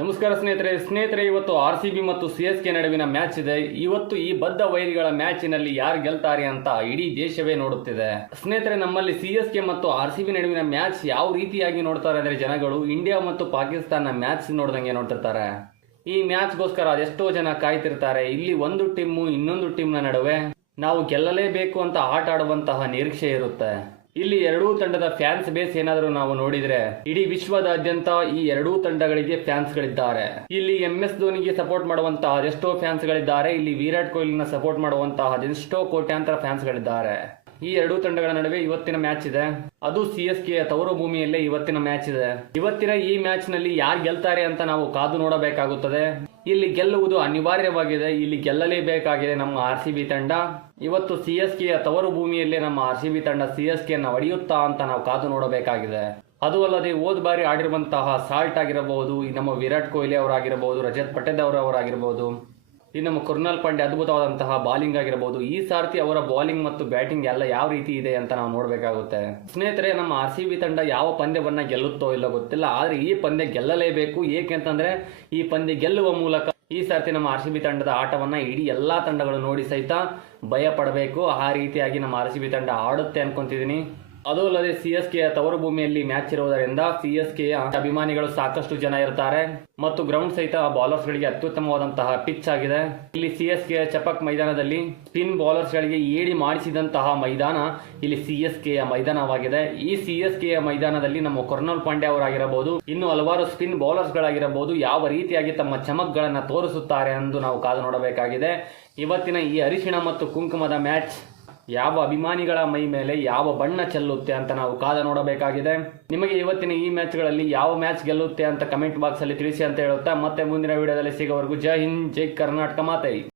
ನಮಸ್ಕಾರ ಸ್ನೇಹಿತರೆ. ಸ್ನೇಹಿತರೆ, ಇವತ್ತು ಆರ್ ಸಿ ಬಿ ಮತ್ತು ಸಿ ಎಸ್ ಕೆ ನಡುವಿನ ಮ್ಯಾಚ್ ಇದೆ. ಇವತ್ತು ಈ ಬದ್ಧ ವೈರಿಗಳ ಮ್ಯಾಚಿನಲ್ಲಿ ಯಾರು ಗೆಲ್ತಾರೆ ಅಂತ ಇಡೀ ದೇಶವೇ ನೋಡುತ್ತಿದೆ. ಸ್ನೇಹಿತರೆ, ನಮ್ಮಲ್ಲಿ ಸಿ ಎಸ್ ಕೆ ಮತ್ತು ಆರ್ ಸಿ ಬಿ ನಡುವಿನ ಮ್ಯಾಚ್ ಯಾವ ರೀತಿಯಾಗಿ ನೋಡ್ತಾರೆ ಅಂದ್ರೆ ಜನಗಳು? ಇಂಡಿಯಾ ಮತ್ತು ಪಾಕಿಸ್ತಾನ ಮ್ಯಾಚ್ ನೋಡ್ದಂಗೆ ನೋಡ್ತಿರ್ತಾರೆ. ಈ ಮ್ಯಾಚ್ಗೋಸ್ಕರ ಅದೆಷ್ಟೋ ಜನ ಕಾಯ್ತಿರ್ತಾರೆ. ಇಲ್ಲಿ ಒಂದು ಟೀಮು ಇನ್ನೊಂದು ಟೀಮ್ನ ನಡುವೆ ನಾವು ಗೆಲ್ಲಲೇಬೇಕು ಅಂತ ಆಟ ಆಡುವಂತಹ ನಿರೀಕ್ಷೆ ಇರುತ್ತೆ. ಇಲ್ಲಿ ಎರಡೂ ತಂಡದ ಫ್ಯಾನ್ಸ್ ಬೇಸ್ ಏನಾದರೂ ನಾವು ನೋಡಿದ್ರೆ, ಇಡೀ ವಿಶ್ವದಾದ್ಯಂತ ಈ ಎರಡೂ ತಂಡಗಳಿಗೆ ಫ್ಯಾನ್ಸ್ ಗಳಿದ್ದಾರೆ. ಇಲ್ಲಿ ಎಂ ಎಸ್ ಧೋನಿಗೆ ಸಪೋರ್ಟ್ ಮಾಡುವಂತಹ ಅದೆಷ್ಟೋ ಫ್ಯಾನ್ಸ್ ಗಳಿದ್ದಾರೆ. ಇಲ್ಲಿ ವಿರಾಟ್ ಕೊಹ್ಲಿನ ಸಪೋರ್ಟ್ ಮಾಡುವಂತಹ ಅದೆಷ್ಟೋ ಕೋಟ್ಯಾಂತರ ಫ್ಯಾನ್ಸ್ ಗಳಿದ್ದಾರೆ. ಈ ಎರಡೂ ತಂಡಗಳ ನಡುವೆ ಇವತ್ತಿನ ಮ್ಯಾಚ್ ಇದೆ. ಅದು ಸಿ ಎಸ್ ಕೆ ತವರು ಭೂಮಿಯಲ್ಲೇ ಇವತ್ತಿನ ಮ್ಯಾಚ್ ಇದೆ. ಇವತ್ತಿನ ಈ ಮ್ಯಾಚ್ನಲ್ಲಿ ಯಾರು ಗೆಲ್ತಾರೆ ಅಂತ ನಾವು ಕಾದು ನೋಡಬೇಕಾಗುತ್ತದೆ. ಇಲ್ಲಿ ಗೆಲ್ಲುವುದು ಅನಿವಾರ್ಯವಾಗಿದೆ. ಇಲ್ಲಿ ಗೆಲ್ಲಲೇಬೇಕಾಗಿದೆ ನಮ್ಮ ಆರ್ ಸಿ ಬಿ ತಂಡ. ಇವತ್ತು ಸಿ ಎಸ್ ಕೆ ತವರು ಭೂಮಿಯಲ್ಲೇ ನಮ್ಮ ಆರ್ ಸಿ ಬಿ ತಂಡ ಸಿ ಎಸ್ ಕೆ ಹೊಡೆಯುತ್ತಾ ಅಂತ ನಾವು ಕಾದು ನೋಡಬೇಕಾಗಿದೆ. ಅದು ಅಲ್ಲದೆ ಹೋದ ಬಾರಿ ಆಡಿರುವಂತಹ ಸಾಲ್ಟ್ ಆಗಿರಬಹುದು ನಮ್ಮ ವಿರಾಟ್ ಕೊಹ್ಲಿ ಅವರಾಗಿರಬಹುದು, ರಜತ್ ಪಟೇಲ್ ಅವರಾಗಿರಬಹುದು ಈ ನಮ್ಮ ಕುರ್ನಾಲ್ ಪಾಂಡೆ ಅದ್ಭುತವಾದಂತಹ ಬಾಲಿಂಗ್ ಆಗಿರಬಹುದು ಈ ಸಾರ್ತಿ ಅವರ ಬಾಲಿಂಗ್ ಮತ್ತು ಬ್ಯಾಟಿಂಗ್ ಎಲ್ಲ ಯಾವ ರೀತಿ ಇದೆ ಅಂತ ನಾವು ನೋಡಬೇಕಾಗುತ್ತೆ. ಸ್ನೇಹಿತರೆ, ನಮ್ಮ ಆರ್ ಸಿ ಬಿ ತಂಡ ಯಾವ ಪಂದ್ಯವನ್ನ ಗೆಲ್ಲುತ್ತೋ ಇಲ್ಲ ಗೊತ್ತಿಲ್ಲ, ಆದ್ರೆ ಈ ಪಂದ್ಯ ಗೆಲ್ಲಲೇಬೇಕು. ಏಕೆಂತಂದ್ರೆ ಈ ಪಂದ್ಯ ಗೆಲ್ಲುವ ಮೂಲಕ ಈ ಸಾರ್ತಿ ನಮ್ಮ ಆರ್ ಸಿ ಬಿ ತಂಡದ ಆಟವನ್ನ ಇಡೀ ಎಲ್ಲಾ ತಂಡಗಳು ನೋಡಿ ಸಹಿತ ಭಯ ಪಡಬೇಕು. ಆ ರೀತಿಯಾಗಿ ನಮ್ಮ ಆರ್ ಸಿ ಬಿ ತಂಡ ಆಡುತ್ತೆ ಅನ್ಕೊಂತಿದ್ದೀನಿ ಅದು ಅಲ್ಲದೆ ಸಿ ಎಸ್ ಕೆ ತವರು ಭೂಮಿಯಲ್ಲಿ ಮ್ಯಾಚ್ ಇರುವುದರಿಂದ ಸಿ ಎಸ್ ಕೆ ಅಭಿಮಾನಿಗಳು ಸಾಕಷ್ಟು ಜನ ಇರ್ತಾರೆ. ಮತ್ತು ಗ್ರೌಂಡ್ ಸಹಿತ ಬೌಲರ್ಸ್ ಗಳಿಗೆ ಅತ್ಯುತ್ತಮವಾದಂತಹ ಪಿಚ್ ಆಗಿದೆ. ಇಲ್ಲಿ ಸಿ ಎಸ್ ಕೆ ಚಪಕ್ ಮೈದಾನದಲ್ಲಿ ಸ್ಪಿನ್ ಬೌಲರ್ಸ್ ಗಳಿಗೆ ಏಡಿ ಮಾಡಿಸಿದಂತಹ ಮೈದಾನ ಇಲ್ಲಿ ಸಿ ಎಸ್ ಕೆ ಮೈದಾನವಾಗಿದೆ. ಈ ಸಿ ಎಸ್ ಕೆ ಮೈದಾನದಲ್ಲಿ ನಮ್ಮ ಕೊರ್ನಲ್ ಪಾಂಡೆ ಅವರಾಗಿರಬಹುದು. ಇನ್ನು ಹಲವಾರು ಸ್ಪಿನ್ ಬೌಲರ್ಸ್ ಗಳಾಗಿರಬಹುದು. ಯಾವ ರೀತಿಯಾಗಿ ತಮ್ಮ ಚಮಕ್ಗಳನ್ನ ತೋರಿಸುತ್ತಾರೆ ಎಂದು ನಾವು ಕಾದು ನೋಡಬೇಕಾಗಿದೆ. ಇವತ್ತಿನ ಈ ಅರಿಶಿಣ ಮತ್ತು ಕುಂಕುಮದ ಮ್ಯಾಚ್ ಯಾವ ಅಭಿಮಾನಿಗಳ ಮೈ ಮೇಲೆ ಯಾವ ಬಣ್ಣ ಚೆಲ್ಲುತ್ತೆ ಅಂತ ನಾವು ಕಾದ ನೋಡಬೇಕಾಗಿದೆ. ನಿಮಗೆ ಇವತ್ತಿನ ಈ ಮ್ಯಾಚ್ಗಳಲ್ಲಿ ಯಾವ ಮ್ಯಾಚ್ ಗೆಲ್ಲುತ್ತೆ ಅಂತ ಕಮೆಂಟ್ ಬಾಕ್ಸಲ್ಲಿ ತಿಳಿಸಿ ಅಂತ ಹೇಳುತ್ತಾ ಮತ್ತೆ ಮುಂದಿನ ವಿಡಿಯೋದಲ್ಲಿ ಸಿಗೋವರೆಗೂ ಜೈ ಹಿಂದ್, ಜೈ ಕರ್ನಾಟಕ ಮಾತೈ.